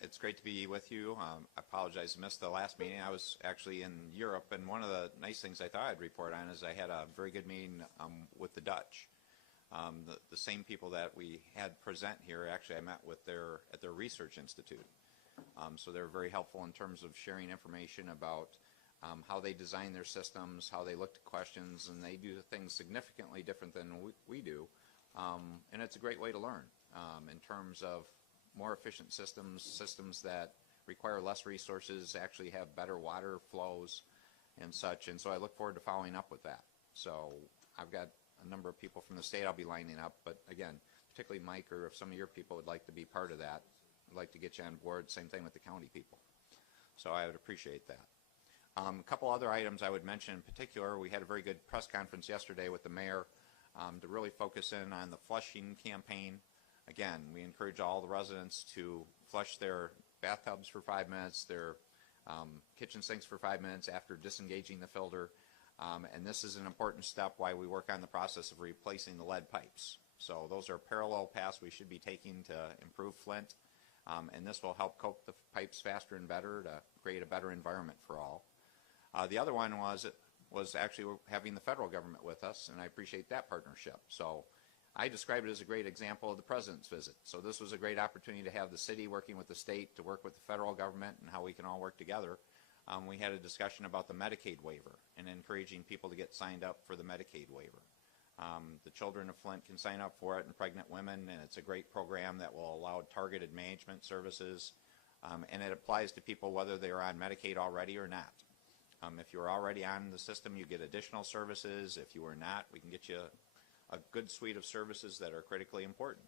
It's great to be with you. I apologize, I missed the last meeting. I was actually in Europe, and one of the nice things I thought I'd report on is I had a very good meeting with the Dutch. The same people that we had present here, actually I met with at their research institute. So they're very helpful in terms of sharing information about how they design their systems, how they look at questions, and they do things significantly different than we do. And it's a great way to learn in terms of more efficient systems that require less resources, actually have better water flows and such. And so I look forward to following up with that. So I've got a number of people from the state I'll be lining up, but again, particularly Mike, or if some of your people would like to be part of that, I'd like to get you on board. Same thing with the county people. So I would appreciate that. A couple other items I would mention in particular. We had a very good press conference yesterday with the mayor to really focus in on the flushing campaign. Again, we encourage all the residents to flush their bathtubs for 5 minutes, their kitchen sinks for 5 minutes after disengaging the filter. And this is an important step while we work on the process of replacing the lead pipes. So those are parallel paths we should be taking to improve Flint. And this will help coat the pipes faster and better to create a better environment for all. The other one was actually having the federal government with us, and I appreciate that partnership. So I describe it as a great example of the president's visit. So this was a great opportunity to have the city working with the state to work with the federal government and how we can all work together. We had a discussion about the Medicaid waiver and encouraging people to get signed up for the Medicaid waiver. The children of Flint can sign up for it, and pregnant women, and it's a great program that will allow targeted management services, and it applies to people whether they're on Medicaid already or not. If you're already on the system, you get additional services. If you are not, we can get you a good suite of services that are critically important.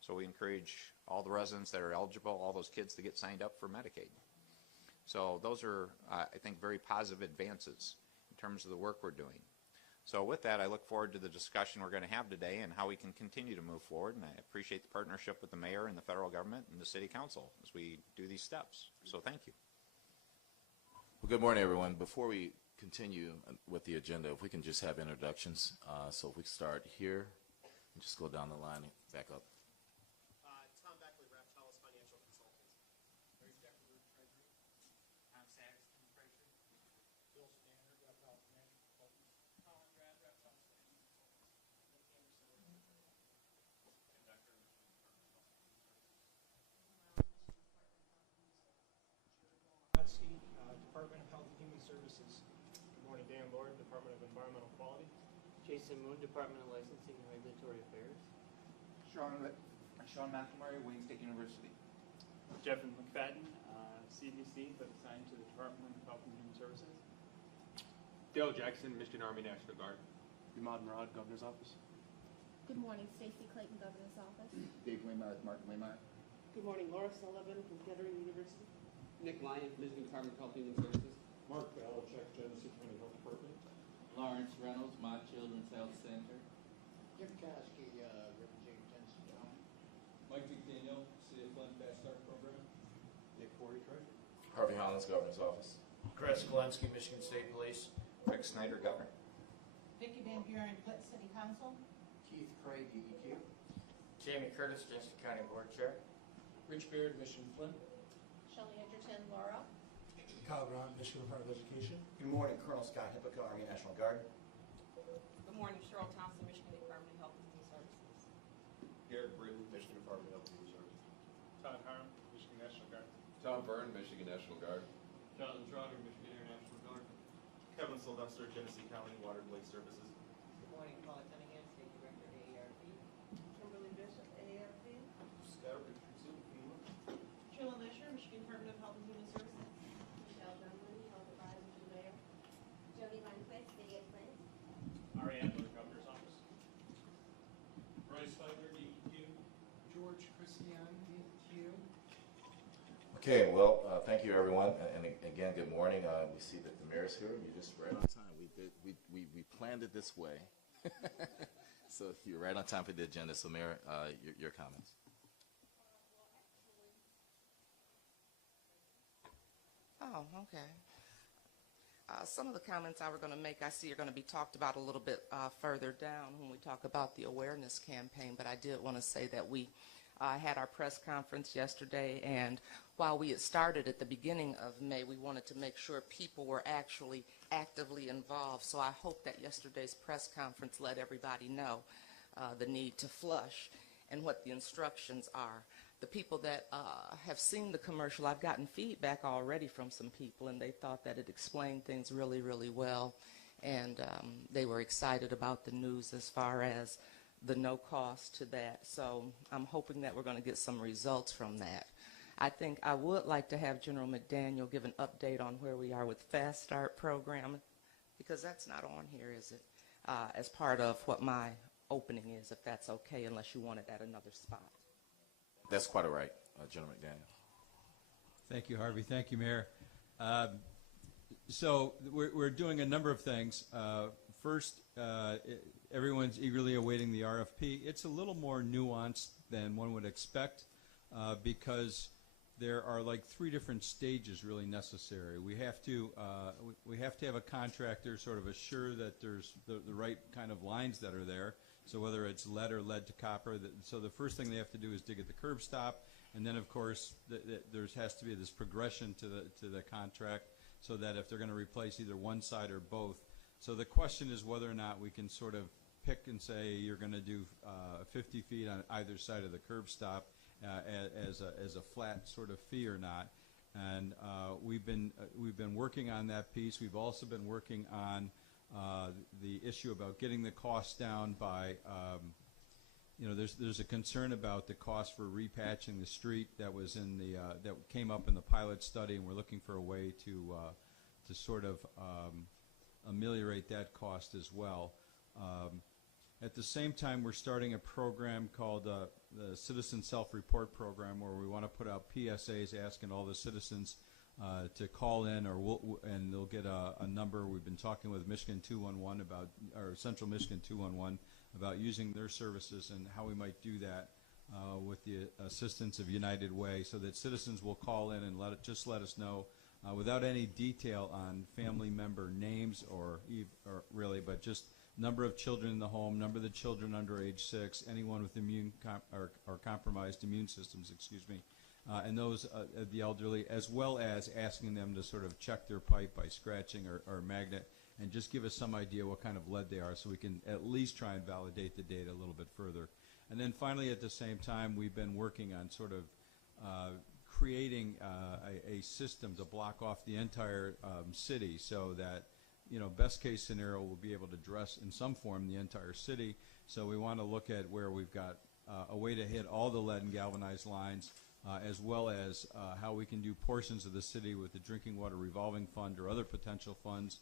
So we encourage all the residents that are eligible, all those kids, to get signed up for Medicaid. So those are, I think, very positive advances in terms of the work we're doing. So with that, I look forward to the discussion we're going to have today and how we can continue to move forward. And I appreciate the partnership with the mayor and the federal government and the city council as we do these steps. So thank you. Well, good morning, everyone. Before we continue with the agenda, if we can just have introductions. So if we start here and just go down the line and back up. Tom Beckley, Raftellus Financial Consultants. Larry Decker, Treasury. Tom Saxton, Treasury. Bill Standard, Raftellus Financial Consultants. Colin Grad, Raftellus Financial Consultants. Nick Anderson, Conductor, Department of Health and Human Services. Good morning, Dan Lord, Department of Environmental Quality. Jason Moon, Department of Licensing and Regulatory Affairs. Sean McNamara, Wayne State University. Jeffrey McFadden, CDC, but assigned to the Department of Health and Human Services. Dale Jackson, Michigan Army National Guard. Imad Murad, Governor's Office. Good morning, Stacy Clayton, Governor's Office. Dave Waymire, Martin Waymire. Good morning, Laura Sullivan from Kettering University. Nick Lyons, Michigan Department of Health and Human Services. Mark Belichick, Genesee County Health Department. Lawrence Reynolds, My Children's Health Center. Jim Kosky, River James, Tennessee County. Mike McDaniel, City of Flint Fast Start Program. Nick Corey, Treasurer. Harvey Hollins, Governor's Office. Chris Galensky, Michigan State Police. Rick Snyder, Governor. Vicki Van Buren, Clinton City Council. Keith Craig, DEQ. Jamie Curtis, Genesee County Board Chair. Rich Baird, Michigan Flint. Shelley Edgerton, Laura. Kyle Grant, Michigan Department of Education. Good morning, Colonel Scott Hippico, Army National Guard. Good morning, Cheryl Thompson, Michigan Department of Health and Human Services. Garrett Britton, Michigan Department of Health and Human Services. Todd Harm, Michigan National Guard. Tom Byrne, Michigan National Guard. Jonathan Trotter, Michigan International Guard. Kevin Sylvester, Genesee County Water and Lake Services. Good morning, Paula Cunningham, State Director, AARP. Kimberly Bishop, AARP. Scott Richardson, FEMA. Sheila Lisher, Michigan Department of Health and Human Services. Michelle Dunley, Health Advisor to the Mayor. Jody Lundquist, City of Flint. Ari Adler, Governor's Office. Bryce Feitler, DEQ. George Christian, DEQ. Okay, well, thank you, everyone, and again, good morning. We see that the mayor's here. You're just right on time. We planned it this way, so you're right on time for the agenda. So, Mayor, your comments. Oh, okay. Some of the comments I were going to make, I see are going to be talked about a little bit further down when we talk about the awareness campaign, but I did want to say that we had our press conference yesterday, and while we had started at the beginning of May, we wanted to make sure people were actually actively involved. So I hope that yesterday's press conference let everybody know the need to flush and what the instructions are. The people that have seen the commercial, I've gotten feedback already from some people, and they thought that it explained things really, really well. And they were excited about the news as far as the no cost to that. So I'm hoping that we're going to get some results from that. I think I would like to have General McDaniel give an update on where we are with Fast Start program, because that's not on here, is it? As part of what my opening is, if that's okay, unless you want it at another spot. That's quite all right, General McDaniel. Thank you, Harvey. Thank you, Mayor. So we're doing a number of things. First, everyone's eagerly awaiting the RFP. It's a little more nuanced than one would expect because there are like 3 different stages really necessary. We have to have a contractor sort of assure that there's the right kind of lines that are there. So whether it's lead or lead to copper, so the first thing they have to do is dig at the curb stop, and then of course there has to be this progression to the contract, so that if they're going to replace either one side or both. So the question is whether or not we can sort of pick and say you're going to do 50 feet on either side of the curb stop as a flat sort of fee or not. And we've been working on that piece. We've also been working on the issue about getting the cost down by, there's a concern about the cost for repatching the street that was in the that came up in the pilot study, and we're looking for a way to sort of ameliorate that cost as well. At the same time, we're starting a program called the Citizen Self-Report Program, where we want to put out PSAs asking all the citizens to call in, and they'll get a number. We've been talking with Michigan 211 about, or Central Michigan 211, about using their services and how we might do that with the assistance of United Way, so that citizens will call in and just let us know without any detail on family member names or really, but just number of children in the home, number of the children under age 6, anyone with or compromised immune systems, and those the elderly, as well as asking them to sort of check their pipe by scratching or magnet, and just give us some idea what kind of lead they are, so we can at least try and validate the data a little bit further. And then finally, at the same time, we've been working on sort of creating a system to block off the entire city, so that, best case scenario, we'll be able to address in some form the entire city. So we want to look at where we've got a way to hit all the lead and galvanized lines, as well as how we can do portions of the city with the Drinking Water Revolving Fund or other potential funds,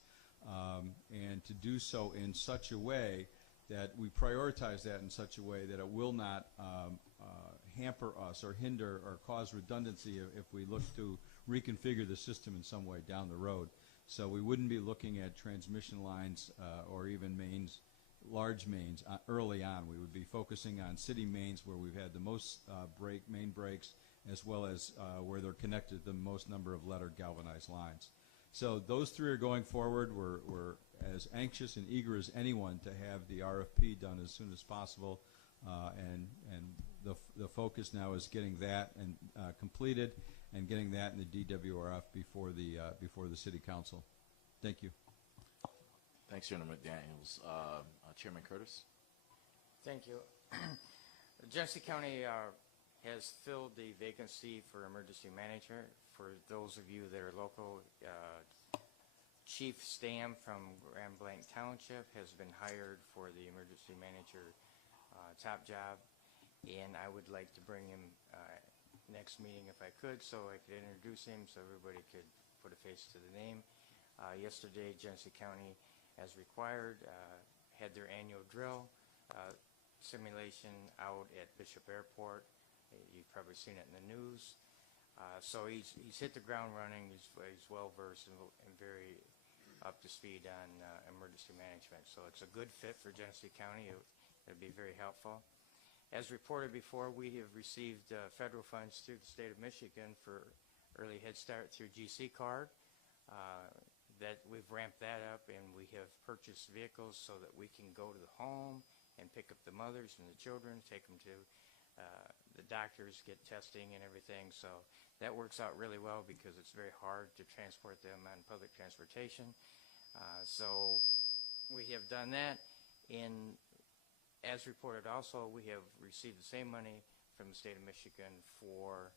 and to do so in such a way that we prioritize that in such a way that it will not hamper us or hinder or cause redundancy if we look to reconfigure the system in some way down the road. So we wouldn't be looking at transmission lines or even mains, large mains early on. We would be focusing on city mains where we've had the most main breaks, as well as where they're connected to the most number of lead or galvanized lines. So those 3 are going forward. We're as anxious and eager as anyone to have the RFP done as soon as possible, and the focus now is getting that and completed, and getting that in the DWRF before the City Council. Thank you. Thanks, General McDaniels. Chairman Curtis. Thank you. Genesee County has filled the vacancy for emergency manager. For those of you that are local, Chief Stam from Grand Blanc Township has been hired for the emergency manager top job, and I would like to bring him next meeting if I could, so I could introduce him, so everybody could put a face to the name. Yesterday, Genesee County, as required, had their annual drill simulation out at Bishop Airport. You've probably seen it in the news. So he's hit the ground running. He's well versed and very up to speed on emergency management. So it's a good fit for Genesee County. It'll be very helpful. As reported before, we have received federal funds through the state of Michigan for early Head Start through GC card. That we've ramped that up, and we have purchased vehicles so that we can go to the home and pick up the mothers and the children, take them to the doctors, get testing and everything. So That works out really well because it's very hard to transport them on public transportation. So we have done that. As reported also, we have received the same money from the state of Michigan for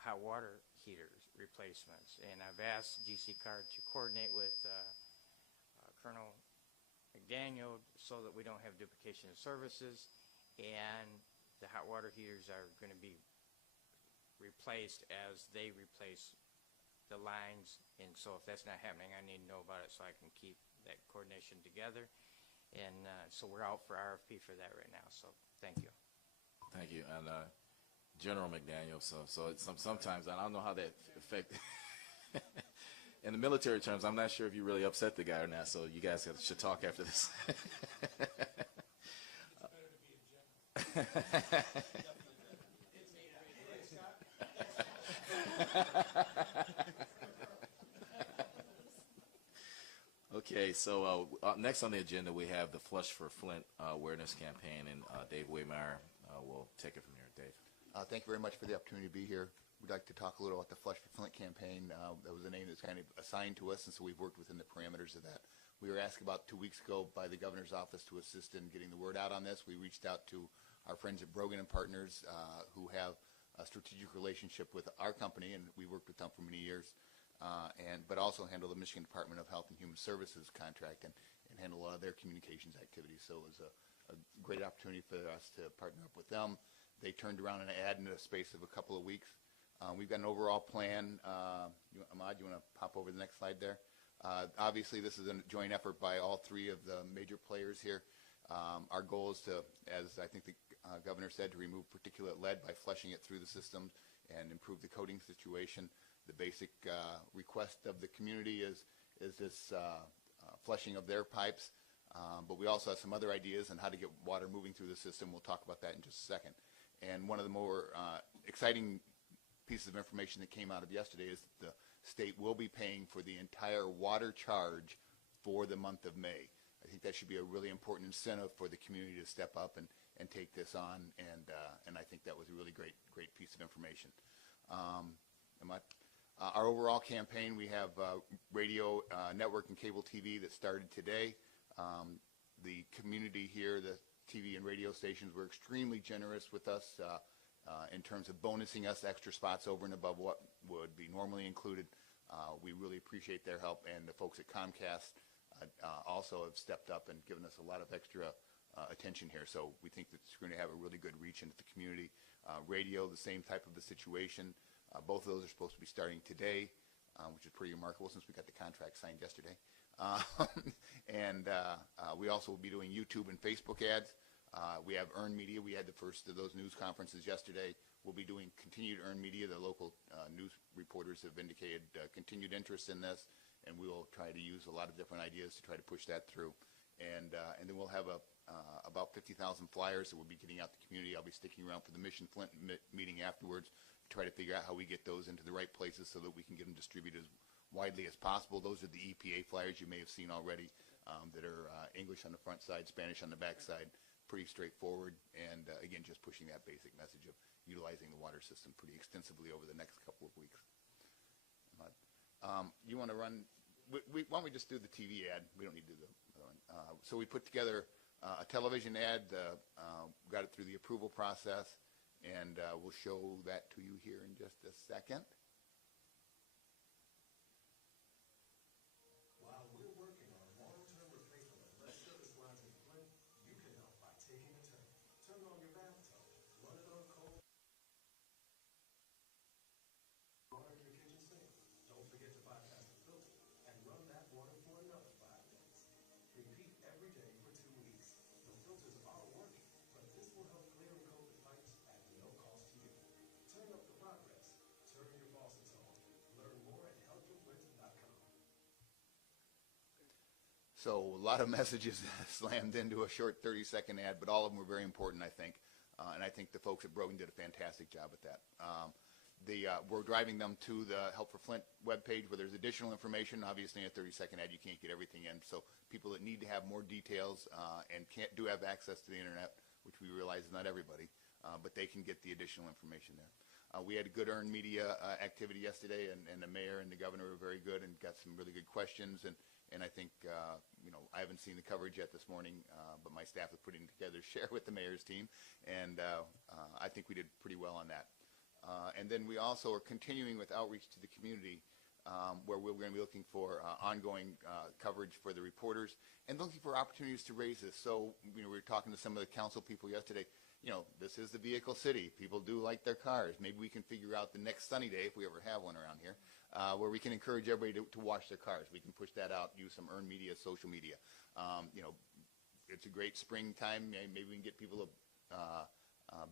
hot water heaters replacements. And I've asked GC Card to coordinate with Colonel McDaniel so that we don't have duplication of services, and the hot water heaters are going to be replaced as they replace the lines. And so if that's not happening, I need to know about it so I can keep that coordination together. And so we're out for RFP for that right now. So thank you. Thank you. And General McDaniel, so sometimes, I don't know how that affect in the military terms, I'm not sure if you really upset the guy or not, so you guys should talk after this. Okay, so next on the agenda we have the Flush for Flint awareness campaign, and Dave Waymeyer will take it from here. Dave. Thank you very much for the opportunity to be here. We'd like to talk a little about the Flush for Flint campaign. That was a name that's kind of assigned to us, and so we've worked within the parameters of that. We were asked about 2 weeks ago by the governor's office to assist in getting the word out on this. We reached out to our friends at Brogan and Partners, who have a strategic relationship with our company, and we worked with them for many years, but also handle the Michigan Department of Health and Human Services contract and handle a lot of their communications activities. So it was a great opportunity for us to partner up with them. They turned around an ad in a space of a couple of weeks. We've got an overall plan. Ahmad, you want to pop over the next slide there? Obviously, this is a joint effort by all three of the major players here. Our goal is to, as I think the governor said, to remove particulate lead by flushing it through the system and improve the coating situation. The basic request of the community is this flushing of their pipes, but we also have some other ideas on how to get water moving through the system. We'll talk about that in just a second. And one of the more exciting pieces of information that came out of yesterday is that the state will be paying for the entire water charge for the month of May. I think that should be a really important incentive for the community to step up and take this on, and I think that was a really great piece of information. Our overall campaign, we have radio, network, and cable TV that started today. The community here, the TV and radio stations, were extremely generous with us in terms of bonusing us extra spots over and above what would be normally included. We really appreciate their help, and the folks at Comcast also have stepped up and given us a lot of extra attention here. So we think that it's going to have a really good reach into the community. Radio, the same type of the situation. Both of those are supposed to be starting today, which is pretty remarkable since we got the contract signed yesterday. And we also will be doing YouTube and Facebook ads. We have earned media. We had the first of those news conferences yesterday. We'll be doing continued earned media. The local news reporters have indicated continued interest in this, and we will try to use a lot of different ideas to try to push that through. And then we'll have about 50,000 flyers that we'll be getting out to the community. I'll be sticking around for the Mission Flint meeting afterwards to try to figure out how we get those into the right places so that we can get them distributed as widely as possible. Those are the EPA flyers you may have seen already that are English on the front side, Spanish on the back side. Pretty straightforward, and again, just pushing that basic message of utilizing the water system pretty extensively over the next couple of weeks. You want to run? Why don't we just do the TV ad? We don't need to do the other one. So we put together a television ad, got it through the approval process, and we'll show that to you here in just a second. While we're working on long-term replacement of lead service lines in Flint, you can help by taking a turn. Turn on your bathtub, run it on cold water in your kitchen sink. Don't forget to bypass the filter and run that water for another 5 minutes. Repeat every day for 2 weeks. The filters are working, but this will help clear and coat the pipes at no cost to you. Turn up the progress. Turn your faucets on. Learn more at helpwithflint.com. So a lot of messages slammed into a short 30-second ad, but all of them were very important, I think. And I think the folks at Brogan did a fantastic job with that. We're driving them to the Help for Flint webpage where there's additional information. Obviously, in a 30-second ad, you can't get everything in. So people that need to have more details and do have access to the internet, which we realize is not everybody, but they can get the additional information there. We had a good earned media activity yesterday, and the mayor and the governor were very good and got some really good questions. And I think, I haven't seen the coverage yet this morning, but my staff is putting together a share with the mayor's team, and I think we did pretty well on that. And then we also are continuing with outreach to the community, where we're going to be looking for ongoing coverage for the reporters and looking for opportunities to raise this. So, we were talking to some of the council people yesterday. This is the vehicle city. People do like their cars. Maybe we can figure out the next sunny day, if we ever have one around here, where we can encourage everybody to wash their cars. We can push that out, use some earned media, social media. It's a great springtime. Maybe we can get people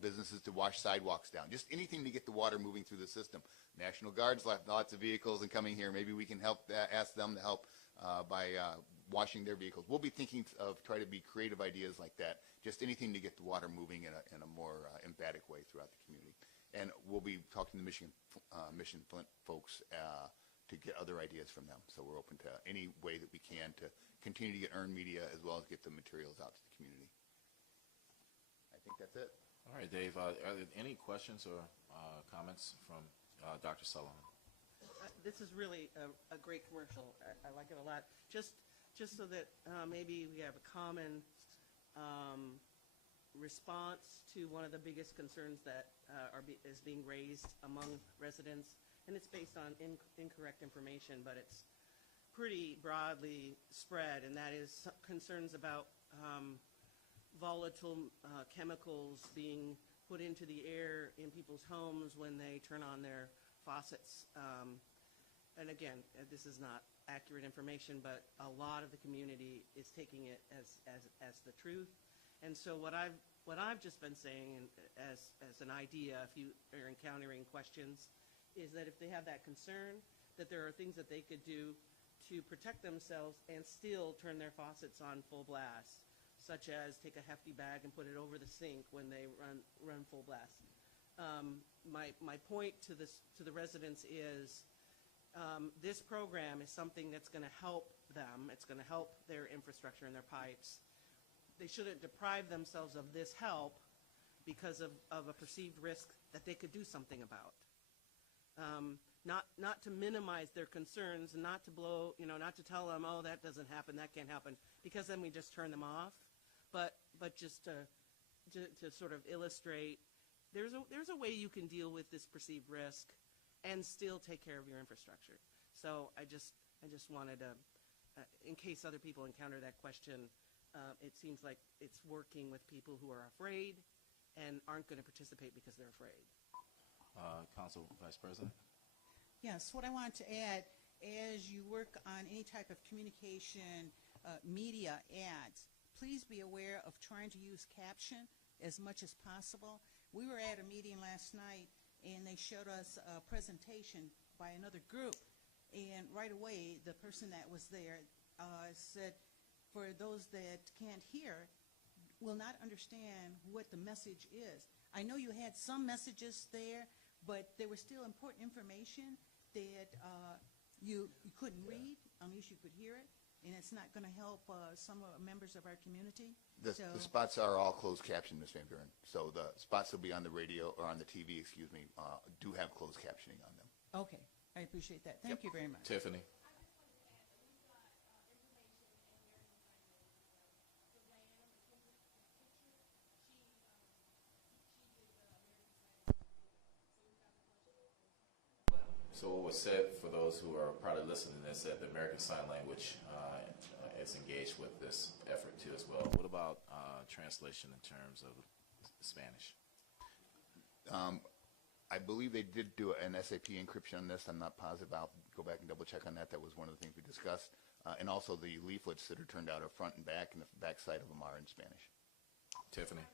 businesses to wash sidewalks down. Just anything to get the water moving through the system. National Guard's left lots of vehicles and coming here. Maybe we can help ask them to help by washing their vehicles. We'll be thinking of try to be creative ideas like that. Just anything to get the water moving in a more emphatic way throughout the community. And we'll be talking to the Mission Flint folks to get other ideas from them. So we're open to any way that we can to continue to get earned media as well as get the materials out to the community. I think that's it. All right, Dave. Are there any questions or comments from Dr. Sullivan? This is really a great commercial. I like it a lot. Just so that maybe we have a common response to one of the biggest concerns that is being raised among residents, and it's based on incorrect information, but it's pretty broadly spread, and that is concerns about volatile chemicals being put into the air in people's homes when they turn on their faucets. And again, this is not accurate information, but a lot of the community is taking it as the truth. And so what I've just been saying as an idea, if you are encountering questions, is that if they have that concern, that there are things that they could do to protect themselves and still turn their faucets on full blast, such as take a hefty bag and put it over the sink when they run full blast. My point to the residents is this program is something that's going to help them. It's going to help their infrastructure and their pipes. They shouldn't deprive themselves of this help because of a perceived risk that they could do something about. Not to minimize their concerns, not to not to tell them, oh, that doesn't happen, that can't happen, because then we just turn them off. But just to sort of illustrate, there's a way you can deal with this perceived risk and still take care of your infrastructure. So I just wanted to, in case other people encounter that question, it seems like it's working with people who are afraid and aren't going to participate because they're afraid. Council Vice President? Yes, what I wanted to add, as you work on any type of communication, media ads, please be aware of trying to use caption as much as possible. We were at a meeting last night, and they showed us a presentation by another group, and right away the person that was there said, for those that can't hear, will not understand what the message is. I know you had some messages there, but there was still important information that you couldn't read unless you could hear it, and it's not going to help some members of our community. The spots are all closed captioned, Ms. Van Buren. So the spots that will be on the radio, or on the TV, excuse me, do have closed captioning on them. Okay, I appreciate that. Thank you very much. Tiffany? So what was said, for those who are probably listening to this, that the American Sign Language is engaged with this effort too as well. What about translation in terms of Spanish? I believe they did do an SAP encryption on this. I'm not positive. I'll go back and double check on that. That was one of the things we discussed. And also the leaflets that are turned out are front and back, and the back side of them are in Spanish. Tiffany?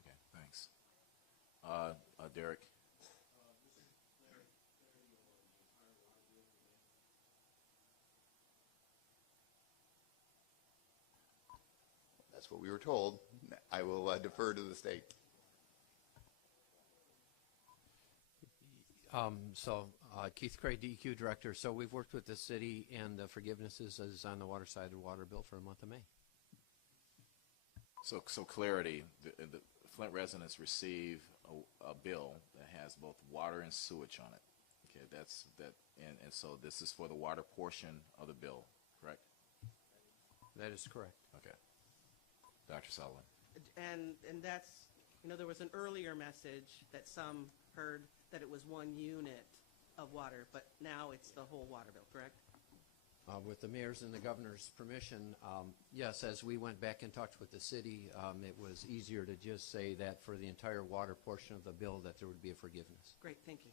Okay, thanks. Derek? That's what we were told. I will defer to the state. Keith Cray, DEQ Director. So we've worked with the city, and the forgivenesses is on the water side of the water bill for the month of May. So clarity, the Flint residents receive a bill that has both water and sewage on it. Okay, and so this is for the water portion of the bill, correct? That is correct. Okay. Dr. Sullivan. And that's, there was an earlier message that some heard that it was one unit of water, but now it's the whole water bill, correct? With the mayor's and the governor's permission, yes, as we went back and talked with the city, it was easier to just say that for the entire water portion of the bill that there would be a forgiveness. Great, thank you.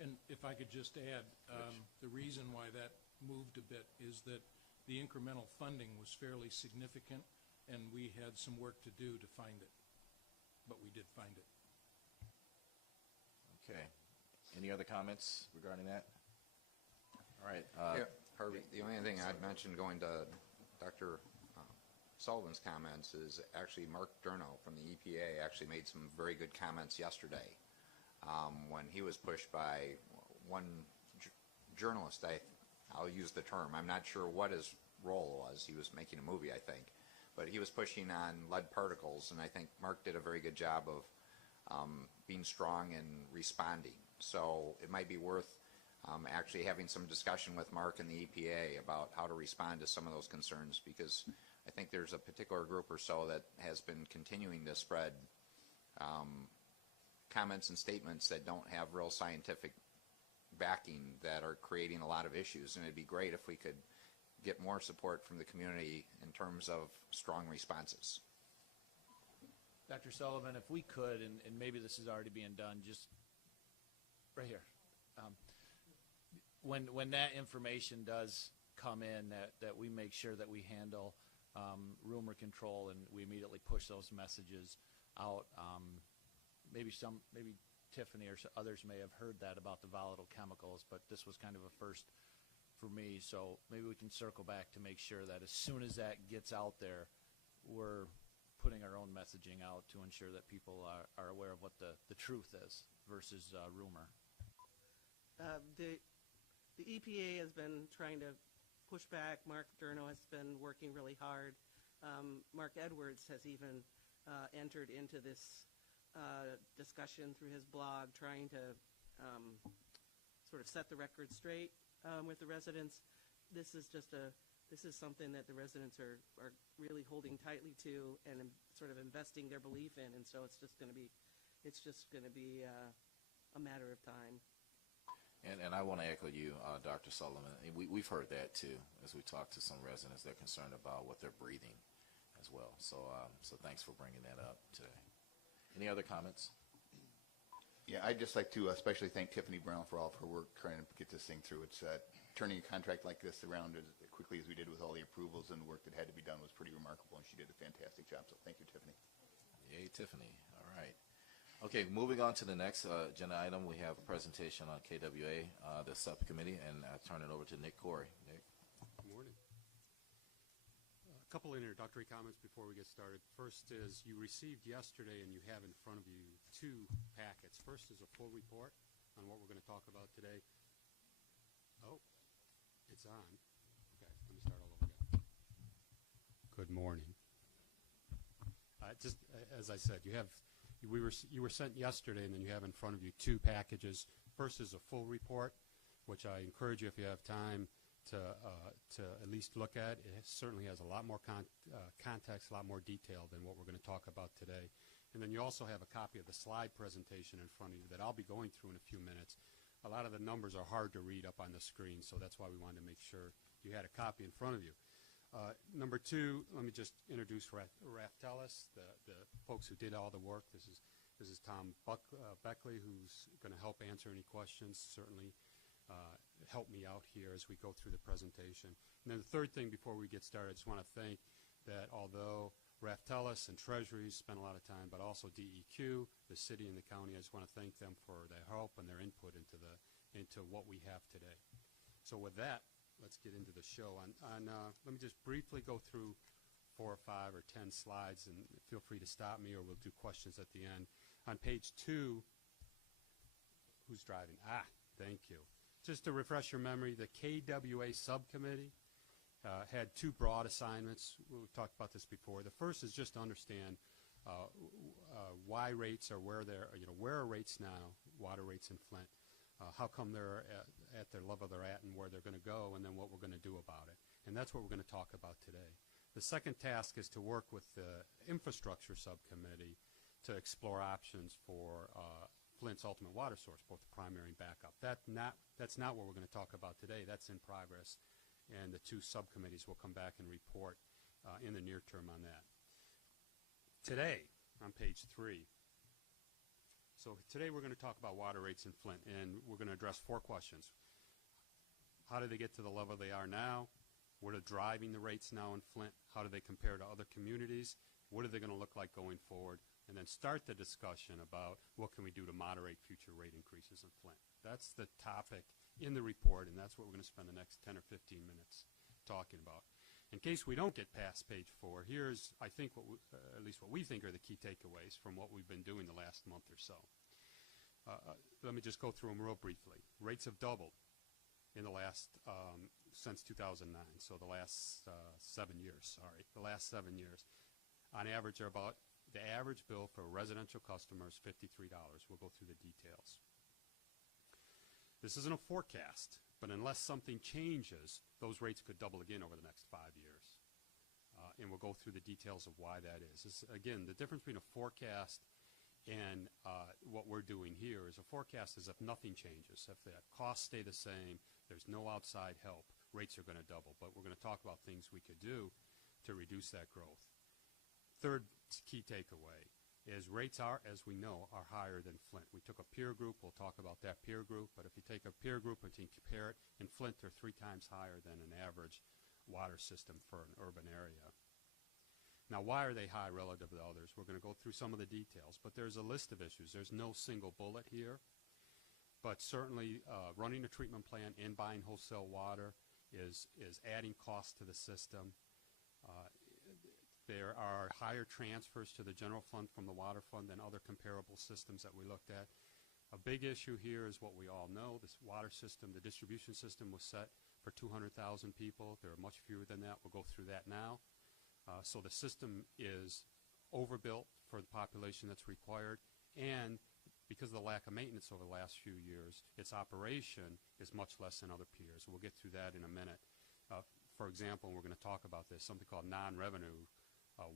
And if I could just add, the reason why that moved a bit is that the incremental funding was fairly significant, and we had some work to do to find it, but we did find it. Okay. Any other comments regarding that? All right. Yeah, Harvey, the only thing I'd mention going to Dr. Sullivan's comments is actually Mark Durno from the EPA actually made some very good comments yesterday when he was pushed by one journalist. I'll use the term. I'm not sure what his role was. He was making a movie, I think. But he was pushing on lead particles, and I think Mark did a very good job of being strong and responding. So it might be worth actually having some discussion with Mark and the EPA about how to respond to some of those concerns, because I think there's a particular group or so that has been continuing to spread comments and statements that don't have real scientific backing that are creating a lot of issues, and it'd be great if we could get more support from the community in terms of strong responses. Dr. Sullivan, if we could, and maybe this is already being done, just right here. When that information does come in, that we make sure that we handle rumor control and we immediately push those messages out. Maybe Tiffany or others may have heard that about the volatile chemicals, but this was kind of a first for me. So maybe we can circle back to make sure that as soon as that gets out there, we're putting our own messaging out to ensure that people are aware of what the truth is versus rumor. The EPA has been trying to push back. Mark Durno has been working really hard. Mark Edwards has even entered into this discussion through his blog, trying to sort of set the record straight with the residents. This is something that the residents are really holding tightly to and sort of investing their belief in, and so it's just going to be a matter of time. And I want to echo you, Dr. Sullivan. We've heard that too, as we talk to some residents. They're concerned about what they're breathing as well. So thanks for bringing that up today. Any other comments? Yeah, I'd just like to especially thank Tiffany Brown for all of her work trying to get this thing through. It's turning a contract like this around as quickly as we did with all the approvals and the work that had to be done was pretty remarkable, and she did a fantastic job. So thank you, Tiffany. Yay, Tiffany. All right. Okay, moving on to the next agenda item, we have a presentation on KWA, the subcommittee, and I turn it over to Nick Corey. Nick. Good morning. A couple introductory comments before we get started. First is you received yesterday and you have in front of you two packets. First is a full report on what we're going to talk about today. Oh, it's on. Okay, let me start all over again. Good morning. Just as I said, you were sent yesterday, and then you have in front of you two packages. First is a full report, which I encourage you, if you have time, to at least look at. It certainly has a lot more context, a lot more detail than what we're going to talk about today. And then you also have a copy of the slide presentation in front of you that I'll be going through in a few minutes. A lot of the numbers are hard to read up on the screen, so that's why we wanted to make sure you had a copy in front of you. Number two, let me just introduce Raftelis, the folks who did all the work. This is Tom Beckley, who's going to help answer any questions, certainly help me out here as we go through the presentation. And then the third thing before we get started, I just want to thank that although Raftelis and Treasury spent a lot of time, but also DEQ, the city and the county, I just want to thank them for their help and their input into what we have today. So with that, let's get into the show. Let me just briefly go through 4 or 5 or 10 slides, and feel free to stop me or we'll do questions at the end. On page 2, who's driving? Thank you. Just to refresh your memory, the KWA subcommittee had two broad assignments. We've talked about this before. The first is just to understand why rates are where they're, where are rates now, water rates in Flint, how come they're at their level they're at and where they're going to go, and then what we're going to do about it. And that's what we're going to talk about today. The second task is to work with the infrastructure subcommittee to explore options for Flint's ultimate water source, both the primary and backup. That's not what we're going to talk about today. That's in progress, and the two subcommittees will come back and report in the near term on that. Today, on page 3, so today we're going to talk about water rates in Flint, and we're going to address 4 questions. How do they get to the level they are now? What are driving the rates now in Flint? How do they compare to other communities? What are they going to look like going forward? And then start the discussion about what can we do to moderate future rate increases in Flint. That's the topic in the report, and that's what we're going to spend the next 10 or 15 minutes talking about. In case we don't get past page 4, here's, I think, at least what we think are the key takeaways from what we've been doing the last month or so. Let me just go through them real briefly. Rates have doubled in the last, since 2009, so the last 7 years, the last 7 years. On average, they're about, the average bill for a residential customer is $53. We'll go through the details. This isn't a forecast, but unless something changes, those rates could double again over the next 5 years. And we'll go through the details of why that is. Again, the difference between a forecast and what we're doing here is a forecast is if nothing changes. If the costs stay the same, there's no outside help, rates are going to double. But we're going to talk about things we could do to reduce that growth. Third key takeaway is rates are, as we know, are higher than Flint. We took a peer group. We'll talk about that peer group. But if you take a peer group and you compare it, in Flint they're 3 times higher than an average water system for an urban area. Now, why are they high relative to others? We're going to go through some of the details. But there's a list of issues. There's no single bullet here. But certainly running a treatment plant and buying wholesale water is adding cost to the system. There are higher transfers to the general fund from the water fund than other comparable systems that we looked at. A big issue here is what we all know. This water system, the distribution system was set for 200,000 people. There are much fewer than that. We'll go through that now. So the system is overbuilt for the population that's required, and because of the lack of maintenance over the last few years, its operation is much less than other peers. We'll get through that in a minute. For example, we're going to talk about this, something called non-revenue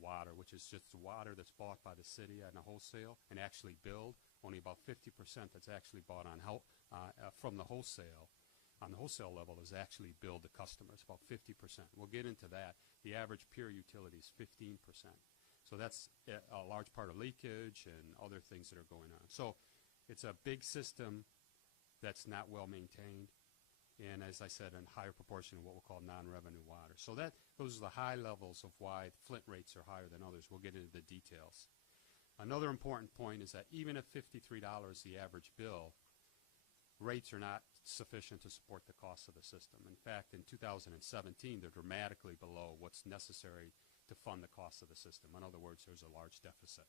water, which is just the water that's bought by the city on a wholesale and actually billed. Only about 50% that's actually bought on from the wholesale. On the wholesale level is actually billed to customers, about 50%. We'll get into that. The average peer utility is 15%. So that's a large part of leakage and other things that are going on. So it's a big system that's not well maintained, and as I said, in a higher proportion of what we'll call non-revenue water. So those are the high levels of why Flint rates are higher than others. We'll get into the details. Another important point is that even at $53 the average bill, rates are not sufficient to support the cost of the system. In fact, in 2017, they're dramatically below what's necessary to fund the cost of the system. In other words, there's a large deficit.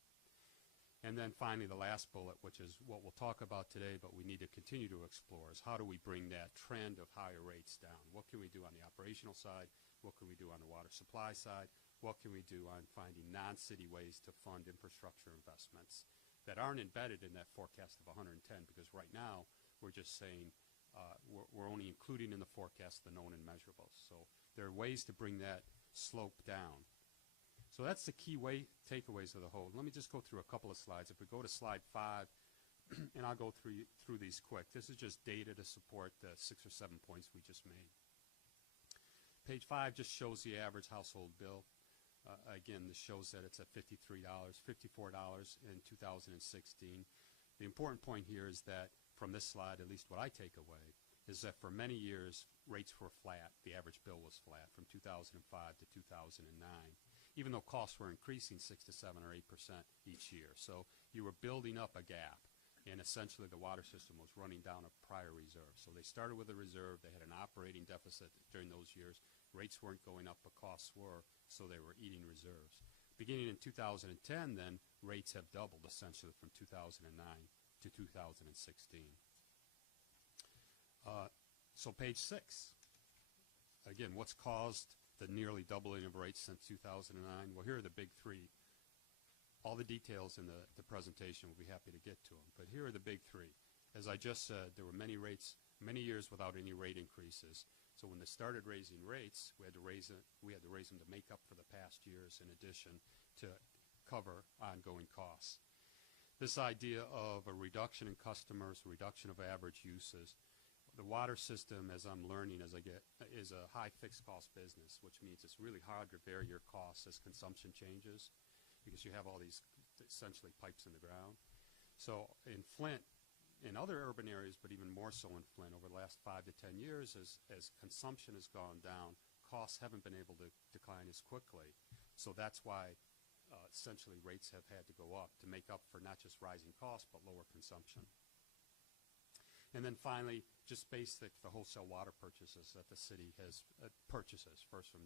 And then finally, the last bullet, which is what we'll talk about today, but we need to continue to explore, is how do we bring that trend of higher rates down? What can we do on the operational side? What can we do on the water supply side? What can we do on finding non-city ways to fund infrastructure investments that aren't embedded in that forecast of 110? Because right now, we're just saying we're only including in the forecast the known and measurables. So there are ways to bring that slope down. So that's the key takeaways of the whole. Let me just go through a couple of slides. If we go to slide 5, and I'll go through these quick. This is just data to support the 6 or 7 points we just made. Page 5 just shows the average household bill. Again, this shows that it's at $54 in 2016. The important point here is that from this slide, at least what I take away, is that for many years, rates were flat. The average bill was flat from 2005 to 2009. Even though costs were increasing 6 to 7 or 8% each year. So you were building up a gap, and essentially the water system was running down a prior reserve. So they started with a reserve. They had an operating deficit during those years. Rates weren't going up, but costs were, so they were eating reserves. Beginning in 2010, then, rates have doubled, essentially, from 2009 to 2016. So page 6. Again, what's caused the nearly doubling of rates since 2009? Well, here are the big three. All the details in the presentation, we'll be happy to get to them. But here are the big three. As I just said, there were many years without any rate increases. So when they started raising rates, we had to raise them to make up for the past years in addition to cover ongoing costs. This idea of a reduction in customers, a reduction of average uses. The water system, as I'm learning as I get, is a high fixed cost business, which means it's really hard to vary your costs as consumption changes because you have all these essentially pipes in the ground. So in Flint, in other urban areas, but even more so in Flint, over the last 5 to 10 years, as consumption has gone down, costs haven't been able to decline as quickly. So that's why essentially rates have had to go up to make up for not just rising costs, but lower consumption. And then finally, just basic, the wholesale water purchases that the city has purchases, first from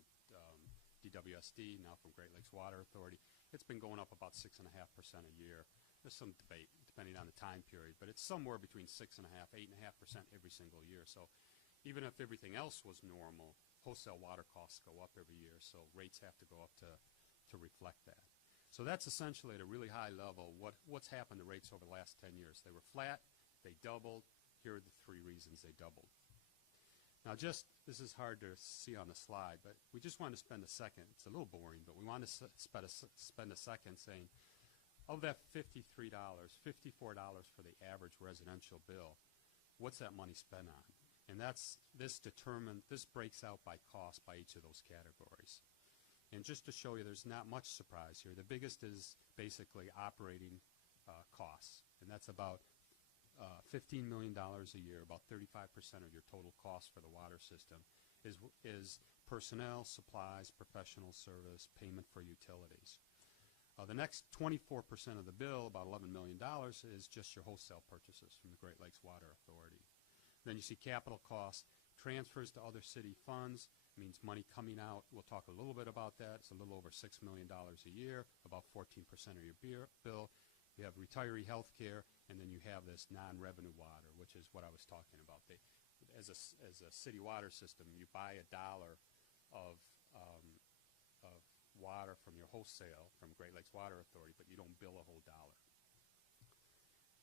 DWSD, now from Great Lakes Water Authority. It's been going up about 6.5% a year. There's some debate depending on the time period, but it's somewhere between 6.5%, 8.5% every single year. So even if everything else was normal, wholesale water costs go up every year, so rates have to go up to reflect that. So that's essentially at a really high level what's happened to rates over the last 10 years. They were flat, they doubled. Here are the 3 reasons they doubled. Now this is hard to see on the slide, but we just want to spend a second. It's a little boring, but we want to spend a second saying, of that $53, $54 for the average residential bill, what's that money spent on? And this breaks out by cost by each of those categories. And just to show you, there's not much surprise here. The biggest is basically operating costs, and that's about $15 million a year, about 35% of your total cost for the water system, is personnel, supplies, professional service, payment for utilities. The next 24% of the bill, about $11 million, is just your wholesale purchases from the Great Lakes Water Authority. Then you see capital costs, transfers to other city funds, means money coming out. We'll talk a little bit about that. It's a little over $6 million a year, about 14% of your bill. You have retiree health care, and then you have this non-revenue water, which is what I was talking about. As a city water system, you buy $1 of water from your wholesale, from Great Lakes Water Authority, but you don't bill a whole $1.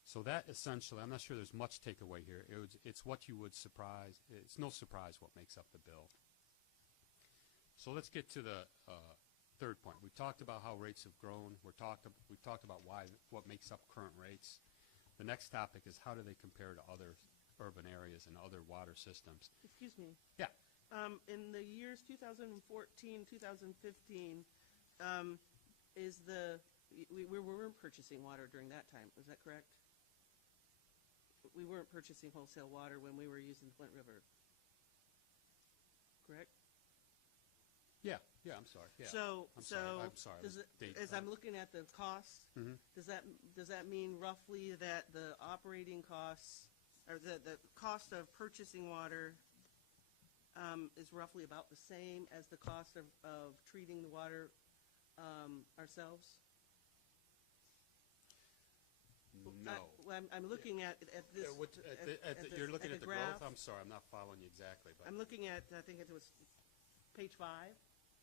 So that essentially, I'm not sure there's much takeaway here. It's what you would surprise. It's no surprise what makes up the bill. So let's get to the third point. We've talked about how rates have grown. We've talked about what makes up current rates. The next topic is how do they compare to other urban areas and other water systems. Excuse me. Yeah. In the years 2014, 2015, we weren't purchasing water during that time. Is that correct? We weren't purchasing wholesale water when we were using Flint River. Correct? Yeah, I'm sorry. Yeah. I'm sorry. As I'm looking at the costs, does that mean roughly that the operating costs or the cost of purchasing water is roughly about the same as the cost of treating the water ourselves? No. I'm looking at this. You're looking at the graph. growth? I'm sorry, I'm not following you exactly. But I'm looking at, I think it was page 5.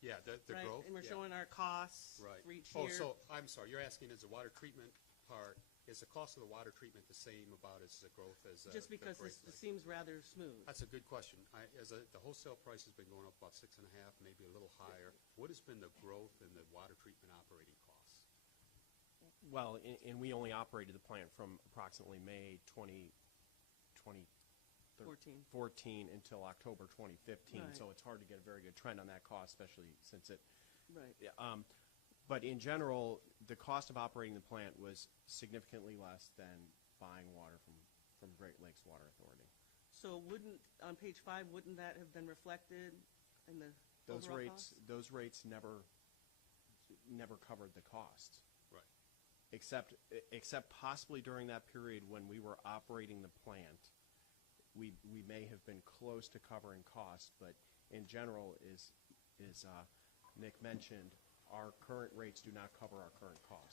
Yeah, the right? growth. And we're showing our costs for each year. So I'm sorry, you're asking is the water treatment part, is the cost of the water treatment the same about as the growth as just because this seems rather smooth. That's a good question. The wholesale price has been going up about 6.5, maybe a little higher. What has been the growth in the water treatment operating costs? Well, and we only operated the plant from approximately May 2014 until October 2015, right. So it's hard to get a very good trend on that cost, especially since it. Right. But in general, the cost of operating the plant was significantly less than buying water from Great Lakes Water Authority. So on page 5, wouldn't that have been reflected in the those overall rates? cost? Those rates never covered the cost. Right. Except possibly during that period when we were operating the plant, we may have been close to covering costs, but in general, as Nick mentioned, our current rates do not cover our current costs.